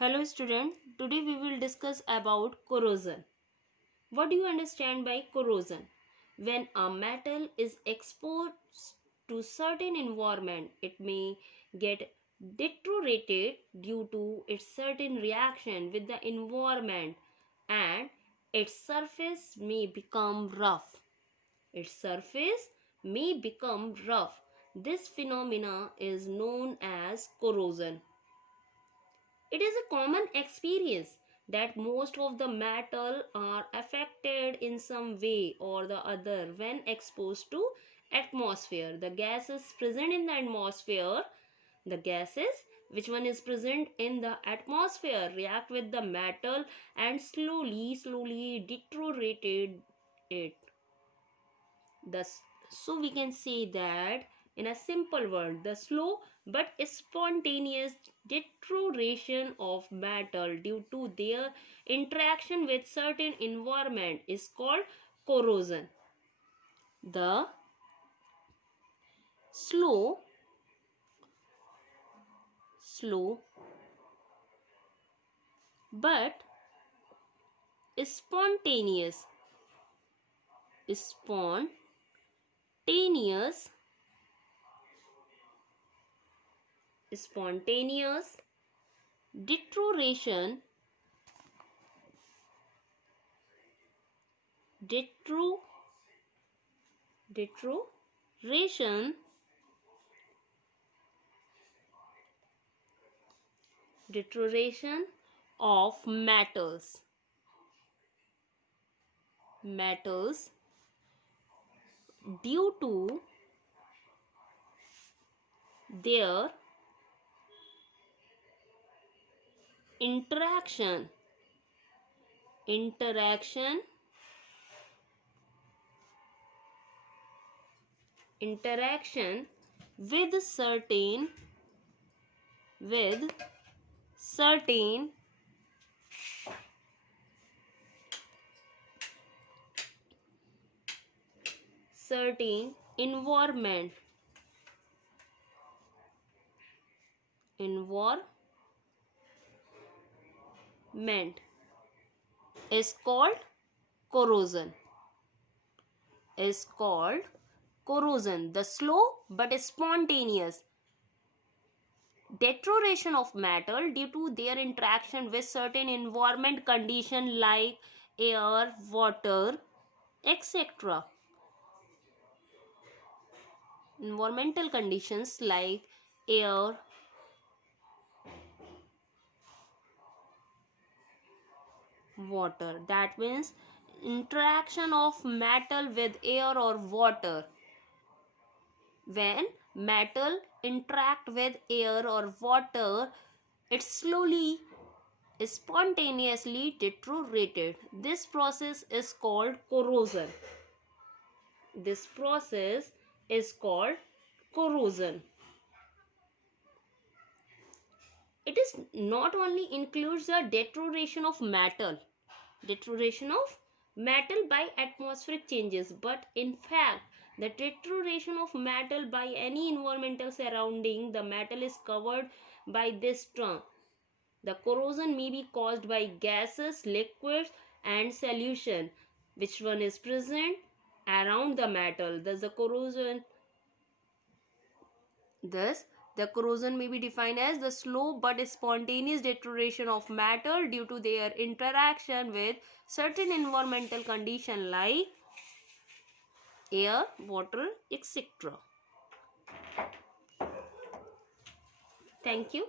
Hello student, today we will discuss about corrosion. What do you understand by corrosion? When a metal is exposed to certain environment, it may get deteriorated due to its certain reaction with the environment and its surface may become rough. Its surface may become rough. This phenomena is known as corrosion. It is a common experience that most of the metal are affected in some way or the other when exposed to atmosphere. The gases present in the atmosphere, the gases which one is present in the atmosphere react with the metal and slowly deteriorated it. Thus, so we can say that in a simple word, the slow but spontaneous deterioration of metal due to their interaction with certain environment is called corrosion. The slow but spontaneous spontaneous spontaneous deterioration deterioration deterioration of metals due to their interaction interaction with certain environment is called corrosion. The slow but spontaneous deterioration of metal due to their interaction with certain environment condition like air, water, etc. Environmental conditions like air, water. That means interaction of metal with air or water. When metal interact with air or water, it slowly spontaneously deteriorated. This process is called corrosion. This process is called corrosion. It is not only includes the deterioration of metal by atmospheric changes, but in fact the deterioration of metal by any environmental surrounding the metal is covered by this term. The corrosion may be caused by gases, liquids and solution which one is present around the metal. Thus, the corrosion may be defined as the slow but spontaneous deterioration of metal due to their interaction with certain environmental conditions like air, water, etc. Thank you.